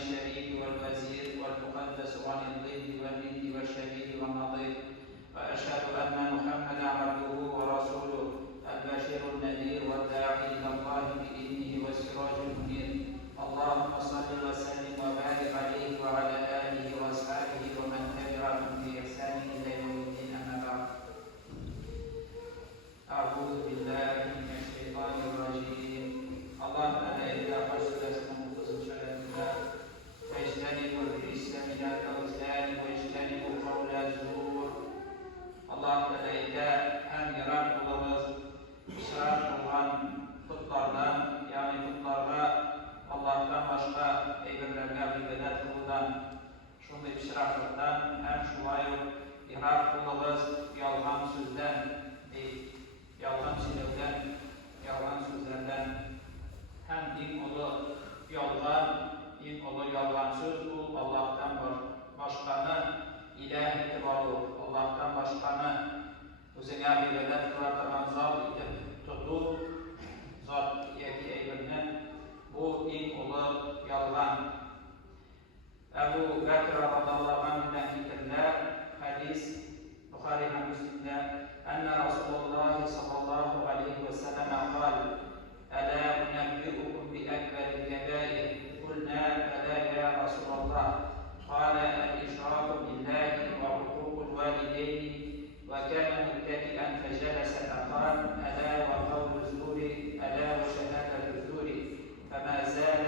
والشريك والوزير والمقدس عن الضد والند والشبيه والنظير. وأشهد أن محمدا عبده ورسوله البشير النذير والداعي إلى الله بإذنه والسراج المنير. اللهم صل وسلم وبارك عليه وعلى آله وأصحابه ومن تبعهم بإحسان إلى يوم الدين. أما بعد. أعوذ بالله من الشيطان الرجيم. اللهم لا إله إلا أنت مخلص شرعنا واجتنبوا الرجس من الأوثان واجتنبوا قول الزور. Allah Teala hem yarar olamaz, ısrar olan putlardan, yani putlarla Allah'tan başka peygamberlerine ibadet kılınan şunday ısrarlıktan hem şulayı yarar olamaz, yalgan sözden değil, yalgan söylevden, yalgan sözlerden hem din olu yalgan söz bu Allah'tan başkanı ilah itibarı, Allah'tan başkanı özüne ibadet kılartıran zat itip tutup zat yeki eybirinin bu din olu yalgan. Ebu Bekir radıyallahu anh'den fikirler hadis Bukhari ve Müslim'de enne Resulullah sallallahu aleyhi ve sellem kal Ela unebbi'ukum bi ekberil kebair kulna ela ya Resulallah قال الإشراك بالله وحقوق الوالدين وكان متكئا فجلس فقال ألا وقول الزور ألا وشهادة الزور فما زال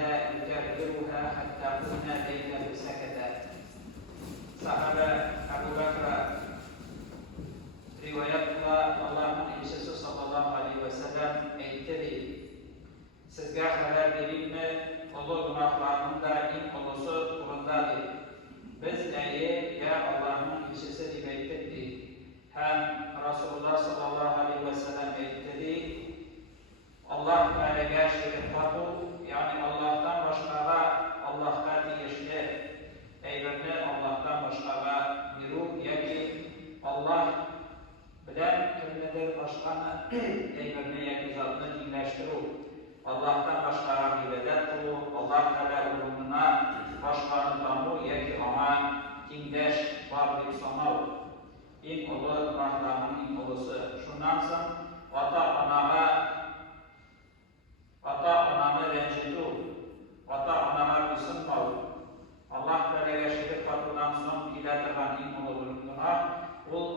يكررها حتى قلنا ليته سكتا. Sahabe Abu Bakr riwayatla Allah'ın Elçisi sallallahu aleyhi ve sellem aytdi. Sizge haber vereyim mi? Ulu günahlarının da en ulusu burundadır. Biz neyi ya Allah'ın Elçisi deyip aytdi. Hem Resulullah sallallahu aleyhi ve sellem aytdi. Allah Teala'ya şirk katı, yani Allah'tan başkaga Allah'a tiyişli eylemni Allah'tan başkaga miru, yani Allah bilen kimnedir başkanı eylemni yani zatını dinleştiru. Allah'tan başkaga ibadet kılu, Allah Teala ulumuna başkanı tanı, yani ona dinleş var bir sanav. İlk olu Rahman'ın ilk olusu. Şundan sonra ata-anamı rencidu, ata-anama kısınmav. Allah Teala'ya şirk katılan son ilerleyen ilk olurluğuna, ol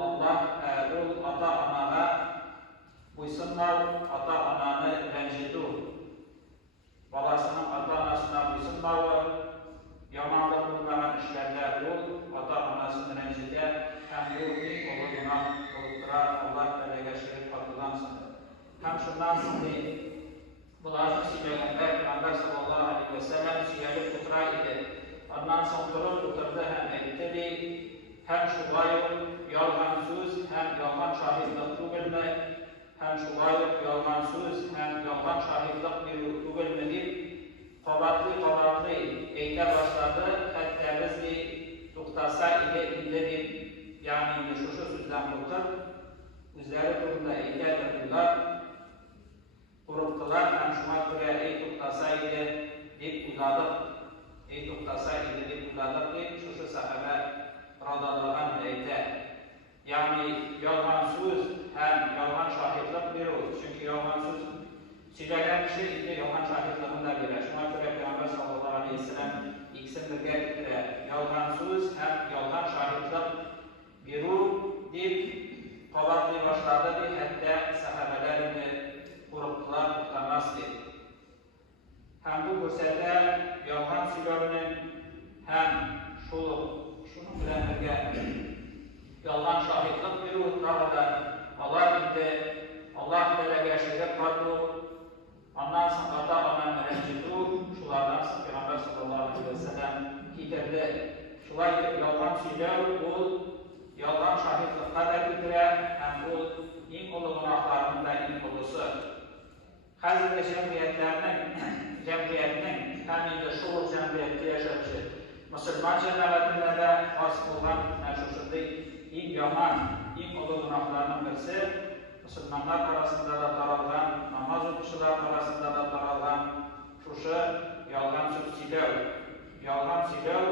ata-anama kısınmav, ata-anamı rencidu. Balasının ata-anasına kısınmav, yamanlık bulmayan işlerle ol, ata-anasını rencide, hem yol ilk olurluğuna olukturar, Allah Teala'ya şirk katılan sonra. Hem şundan sonra bularını Peygamber sallallahu aleyhi ve sellem süyeli tutra idi. Ondan sonra oturdu hem aytdi, hem şulayı yalgan söz, hem yalgan şahitlik tügülme, hem şulayı yalgan söz, hem yalgan şahitlik tügülme deyip qabatlı eyte başladı. Hatta biz bir tuktasa ile inledim, yani şu sözden tutup, üzeri turunda eytedirdiler. Kuruptular, hem şuna göre ey tuktasaydı deyip uzadık. Ey tuktasaydı deyip uzadık deyip şu sahabe radallahu eyte. Yani yalgan söz hem yalgan şahitlik verir. Çünkü yalgan söz söylenen bir şey ise yalgan şahitliğini de verir. Şuna göre Peygamber sallallahu aleyhi ve sellem ikisini birge getirir. Yalgan söz hem yalgan şahitlik verir deyip qabatlı başladı deyip hatta sahabelerini kuruptular, tutamaz dedi. Hem bu görselde yalgan söylevinin hem şunun bilen birge yalgan şahitlik verir. Orada Allah bildi, Allah Teala'ya şirk katı, ondan sonra ata-anamı rencidu, şulardan sonra Peygamber sallallahu aleyhi ve sellem getirdi. Şulay yalgan söylev, bu yalgan şahitlik kadar getirir, hem bu en ulu günahlarının da en ulusu. Hazırda cemiyetinin hem de şuur cemiyette yaşadığı Müslüman cemaatinde de has olan şuşunda en yaman, en ulu günahlarının birisi Müslümanlar arasında da taralgan, namaz okuşular arasında da taralgan şuşu yalgan söz söylev. yolg'on söylüyor,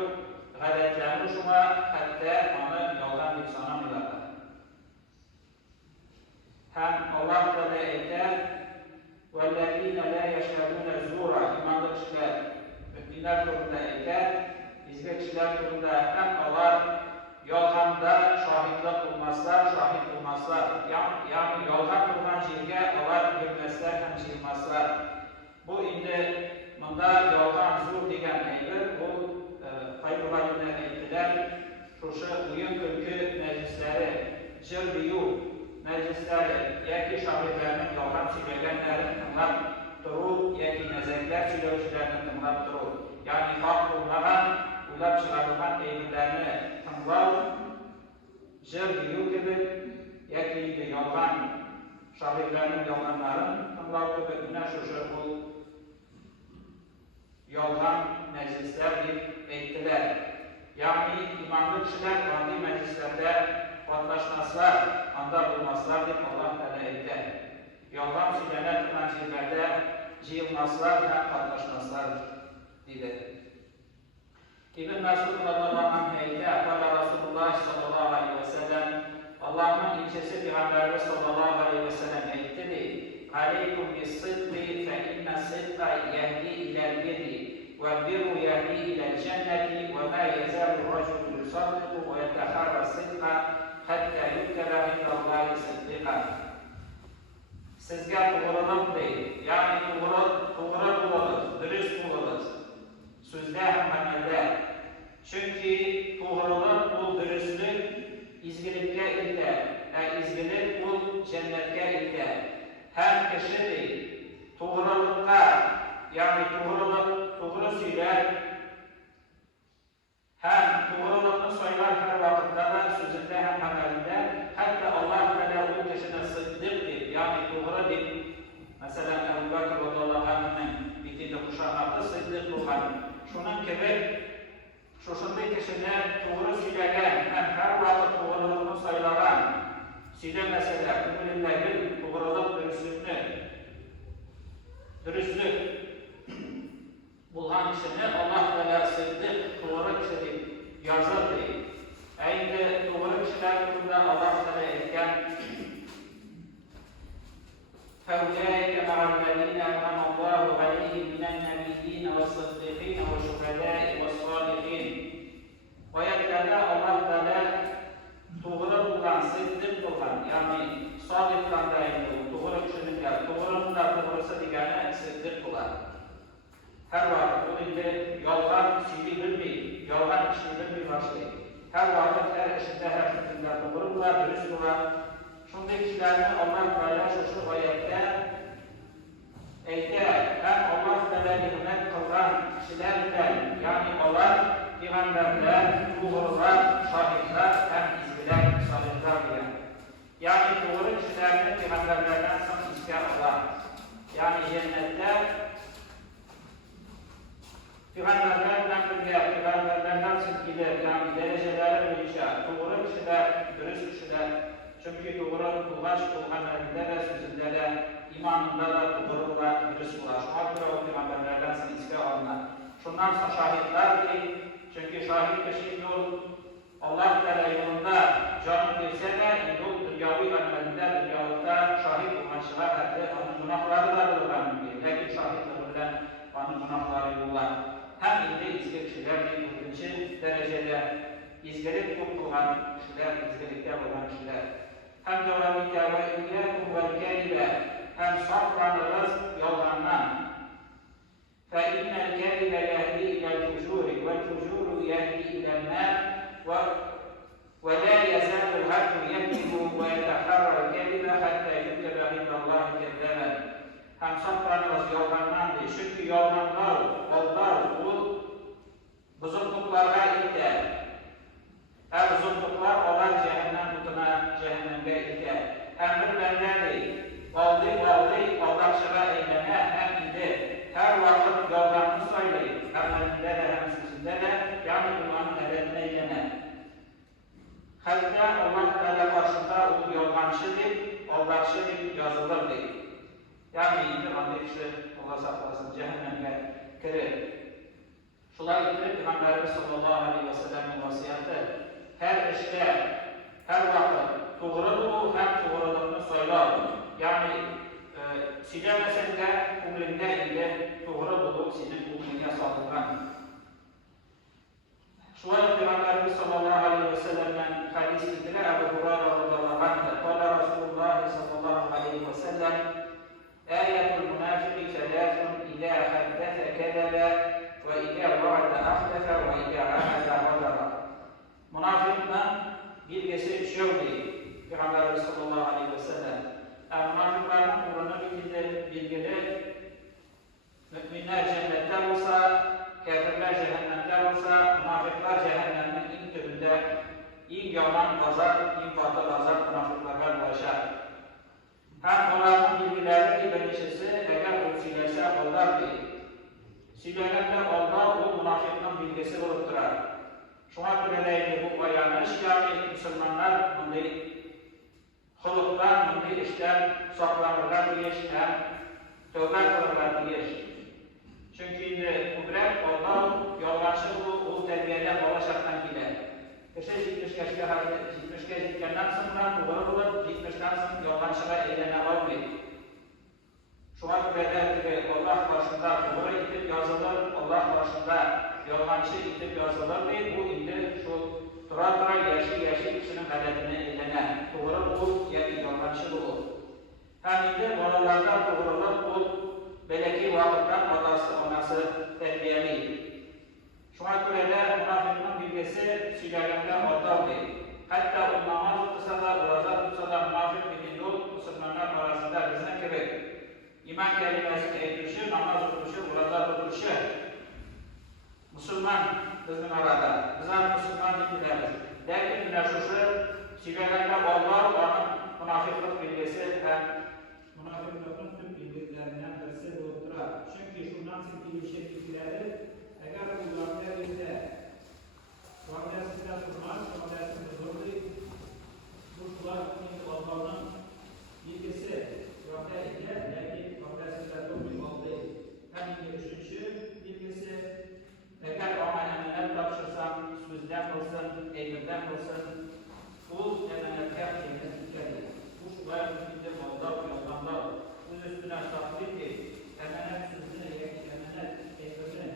g'ayratlanib shunga hatta onu yolg'on deb sanamıyorlar. Hem Allah Teala aytar: "Vellezîne lâ yeşhedûne zûra", imanlı kişiler, müminler turunda aytar, izbe kişiler turunda hem onlar yolg'onda şahitlik bulmazlar, şahit bulmazlar. Yani yolg'on turgan yerga onlar girmezler, hem girmezler. Bu indi bunda yolg'on zur degan aybi, bu Peygamberler aytdilar, şuşu uyun külkü meclisleri, jir-biyu meclisleri, yoki shoirlarning yolg'on so'ylaganlarini tinglab turib, yoki nazaklar so'ylovchilarni tinglab turib, ya'ni haq bo'lmagan, uylab chiqarilgan ayblarni tinglav, jir-biyu kabi yoki yolg'on shoirlarning yolg'onlarini tinglav kabi mana shusha bu yolg'on meclisler deb aytdilar. Ya'ni imanlı kişiler bunday meclislerde qatnaşmaslar, anda bulmaslar deb Allah Teala aytdi. Yolg'on so'zlanar turgan yerlarda jiyilmaslar va qatnaşmaslar dedi. İbn Mas'ud radhiyallohu anhu aytdi: "Qala Rasululloh sallallohu alayhi vasallam, Allohning elchisi Payg'ambarimiz sallallohu alayhi vasallam aytdi: "Alaykum bis-sidqi fa inna as-sidqa yahdi ila al-birri wal-birru yahdi ila al-jannati wa ma yazalu ar-rajulu yusaddiqu wa yataharra as-sidqa hatta yuktaba inda Allohi siddiqan." Sizga to'g'rilik deydi, ya'ni to'g'ri bo'lasiz, durust bo'lasiz. So'zda ham amalda. Chunki to'g'rilik bu durustlik izgilikka iltar, izgilik bu jannatga iltar. Hem kişi to'g'rilikqa, ya'ni to'g'ri so'ylar, hem to'g'rilikni so'ylar har vaqtda va so'zida ham amalida, hatto Alloh taolo u kishini siddiq deb, ya'ni to'g'ri deb, masalan Abu Bakr roziyallohu anhuning bitida xushomadi siddiq bo'lgan. Shuning kabi shunday kishini to'g'ri so'ylagan, ham har vaqt to'g'rilikni so'ylagan, so'ylamasalar, ko'nglidagi to'g'rilik, durustlik bulgan kişini Allah Teala siddiq, to'g'ri kishi deb yozadi. Endi to'g'ri kishilar turida Allah Teala aytgan: "Faulaika ma'al-ladina an'ama Allohu alayhim minan-nabiyyin was-siddiqin wash-shuhada'i was-salihin." Oyatlarda Allah Teala to'g'ri bo'lgan, siddiq bo'lgan, ya'ni sodiq qanday to'g'ri kishilar, to'g'rilar to'g'risi degani siddiq bo'ladi. Har vaqt bu endi yolg'on so'zli bilmaydi, yolg'on ishni bilmay boshlaydi. Har vaqt har ishida, har so'zida to'g'ri bo'ladi, durust bo'ladi. Shunday kishilarni Alloh taolo shu oyatda aytadi. Ham Alloh taolo hurmat qilgan kishilar bilan, ya'ni ular payg'ambarlar, ulug'lar, shohidlar, ham izbilar, solihlar bilan. Yani doğru kişilerini peygamberlerden sonra ister Allah. Yani cennette peygamberlerden birlikte, peygamberlerden silgiler, yani dereceleri boyunca doğru kişiler, dürüst kişiler. Çünkü doğru bulgaç bulganlarında ve sözünde de, imanında da doğru ve dürüst bular. Şuna göre o peygamberlerden sonra ister Allah. Şundan sonra şahitler ki, çünkü şahit kişi yol, Allah Teala yolunda canı verse de yol dünyavi amelinde, dünyalıkta şahit olmasına hatta onun günahları da bulurlar mümkün. Lakin şahitliğinden onun günahları bulurlar. Hem indi izgir kişiler birinci derecede izgilik tutulan kişiler, izgilikte olan kişiler. Hem de ve iyyakum vel kâlibe, hem saklanırız yollarından. فَإِنَّ الْكَذِبَ يَهْدِي إِلَى الْفُجُورِ وَالْفُجُورُ يَهْدِي إِلَى النَّارِ ولا يزال العبد يكذب ويتحرى الكذب حتى يكتب عند الله كذابا. Hem saklanırız yollarından değil. Çünkü yollar, bu bozuklıklara iter. Her bozuklıklar olan cehennem butuna, cehennemde iter. Hem bir bende değil. Aldakçığa eyleme, hem indi. Her vakit yollarını söyleyip, hem elinde de hem sözünde de, yani bunların hedefine eyleme. Hatta Allah Teala karşında o yolgancı deyip, aldakçı deyip yazılır deyip. Yani indi, anlayışı Allah saklasın, cehenneme girer. Şular getirip Peygamberimiz sallallahu aleyhi ve sellem'in vasiyeti her işte, her vakit doğru hem doğruluğunu söyler. Yani silemesen de kumlinde ile doğru bulup senin kumline sağlıkan. Şuayb Peygamberimiz sallallahu aleyhi ve sellem'den hadis bildiler. Ebu Hurayra radıyallahu anh kâle Resulullah sallallahu aleyhi ve sellem âyetul münâfiki selâfun idâ haddese kezebe ve idâ vaada ahlefe ve idâ ahada vadara. Münafıktan bilgisi şöyle Peygamberimiz sallallahu aleyhi ve sellem münafıkların uğruna bilgileri müminler cennette olsa, kafirler cehennemde olsa, münafıklar cehennemin ilk dibinde ilk yaman azap, ilk batıl azap münafıklardan başlar. Hem onların bilgileri birincisi eğer o silese onlar değil. Silenekle onlar o münafıkların bilgisi olup durar. Şuna göre bu yanlış yani Müslümanlar bunu huluktan, bunu işten saklanırlar diye hem tövbe kılırlar diye. Çünkü kudret Allah yoldaşı bu terbiyeden dolaşaktan gider. Kişi 70 kez gittikten sonra doğru bulup 70'ten sonra yoldaşına eğlene almayı. Şuna göre Allah başında doğru itip yazılır, Allah başında yoldaşı itip yazılır ve bu indi şu tura yaşı kişinin hedefine eğlene. Doğru bulup yani yoldaşı bulup. Hem indi oralarda doğruluk bulup belki vakıftan anası terbiyeli. Şuna göre de münafıkın bilgisi sülalenden ortak değil. Hatta o namaz tutsa da, urazat tutsa da münafık bir yol Müslümanlar arasında bizden gibi. İman kelimesini eğitirişi, namaz tutuşu, urazat tutuşu. Müslüman bizim arada. Bizden Müslüman bilgileriz. Lakin meşhuşu sülalenden Allah onun münafıklık bilgisi hem münafıklıkın tüm bilgilerinden birisi bulutturar. Çünkü şundan silkili bilgileri eğer kullanılır ise vakasıyla durmaz, vakasıyla durdu. Bu şular Allah'ın bilgisi vakasıyla lakin vakasıyla durmuyor. Hem üçüncü bilgisi eğer ona emanet tapşırsan, sözden olsun, emirden olsun, bu emanetler kendisi dikkatir. Bu şular bilgidir, Allah yoldanlar. Bu üstüne takdir ki emanet sözüne, emanet emirine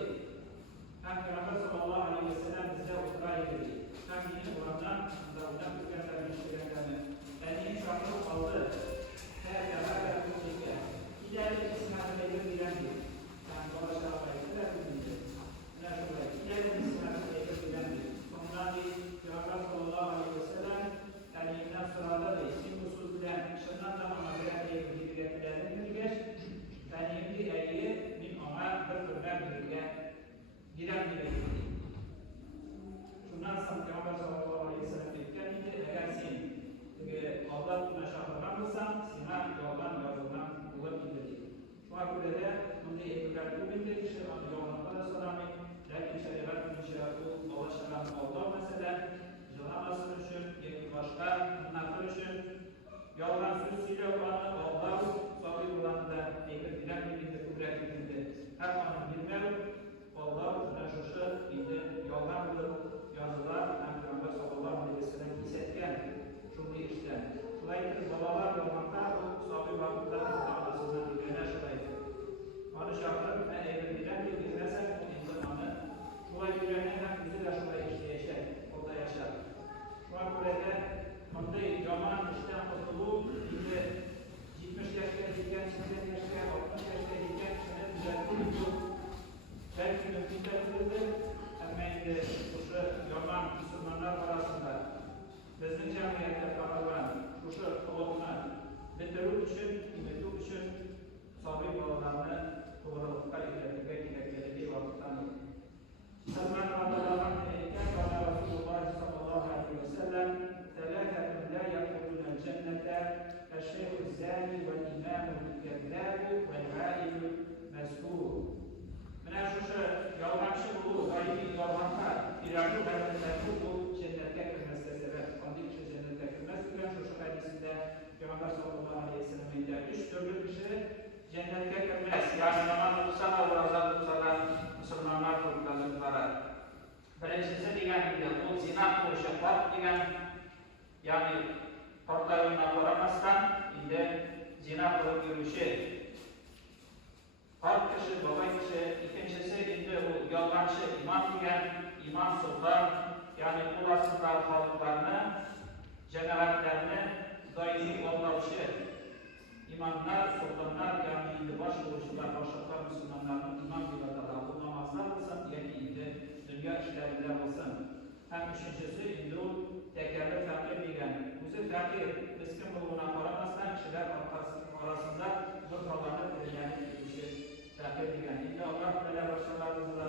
değil. Hem Peygamber sallallahu aleyhi ve sellem bize okula edildi. Hem yeni olandan, Allah'tan tükenlerini, işleyenlerini, en iyi şartı aldı. Her yara bu çekiyor. İleride isnatı bilen bir. Yani dolaşarak ayetler bilince. Ne şurada? İleride isnatı bilen bir. Ondan bir Peygamber sallallahu aleyhi ve sellem yani imdan sırada da isim usul bilen, şundan tamama bilen bilgilerden bilgeç. Yani imdi eyi min ona bir türden bilgiler. Bilen bilgiler. Şundan sonra Peygamber sallallahu aleyhi ve sellem dediklerinde eğer sen Allah buna şahırdan olsan, sana yoldan yazılan olabilir. Şu an burada bunu etkilerde bildirir, işte yoldan da soramı, lakin şeriat müşahı dolaşan oldu mesela, yılamasın için, başka bunlar için, yoldan söz söylüyor olanı, Allah sabır olanı da bilen birlikte kudret edildi. Her anı bilmem, Allah buna şaşı bildi, yoldan yazılar, Peygamber sallallahu aleyhi ve sellem hissetken, şunu işte, şulaydır babalar yolmakta, bu sabır vakıfların mutabasından bilene şulaydır. Onu şahırın ve evlendiren bir bilmezsek bu insanı, şulay bilene hem bizi de şulay işleyecek, orada yaşar. Şu an burada, onda yaman işten kurtulup, şimdi 70 yaşta gitken, 80 yaşta, 60 yaşta gitken, şimdi düzeltilir. Belki mümkünlerimizde, hemen de bu yaman Müslümanlar arasında, bizim cemiyette kalınan, şu olumlar, meteorolog için sabit olanlarını doğrulukta ilerletmek bir vakıttan. Salman Allah'ın eyken bana Resulullah sallallahu aleyhi ve sellem telâfetun la yakulun cennete eşşeyhü zâni ve imâmu kezzâbu ve l'âilu mes'ûl. Mene şu yalvancı bu, gaybi yalvancı, ilerli hayatlarını bu cennete girmesi sebep. Onun için cennete girmesi sebep şu hadisinde Peygamber sallallahu aleyhi ve sellem'in de 3 türlü kişi cennete girmez. Yani namaz kılsan, Allah'a kılsan, Müslümanlar kurtardıkları. Birincisi diğerinde bu zina kılışıklar diyen, yani ortayına varamazsan, indi zina kılıp yürüyüşü. Halk kişi, baba kişi, ikincisi indi bu yalancı imam diyen, imam sultan, yani kul aslında halklarını, cemaatlerini daimi olmalışı. İmamlar, sultanlar, yani indi baş buluşular, başlıklar Müslümanların imam bir adada bu namazlar olsun, yani indi dünya işlerinde olsun. Hem üçüncüsü indi o tekerli fakir diyen, bizi fakir, miskin buluna varamazsan kişiler arasında zor falanı yani fakir diyen. İndi Allah böyle başlarımızı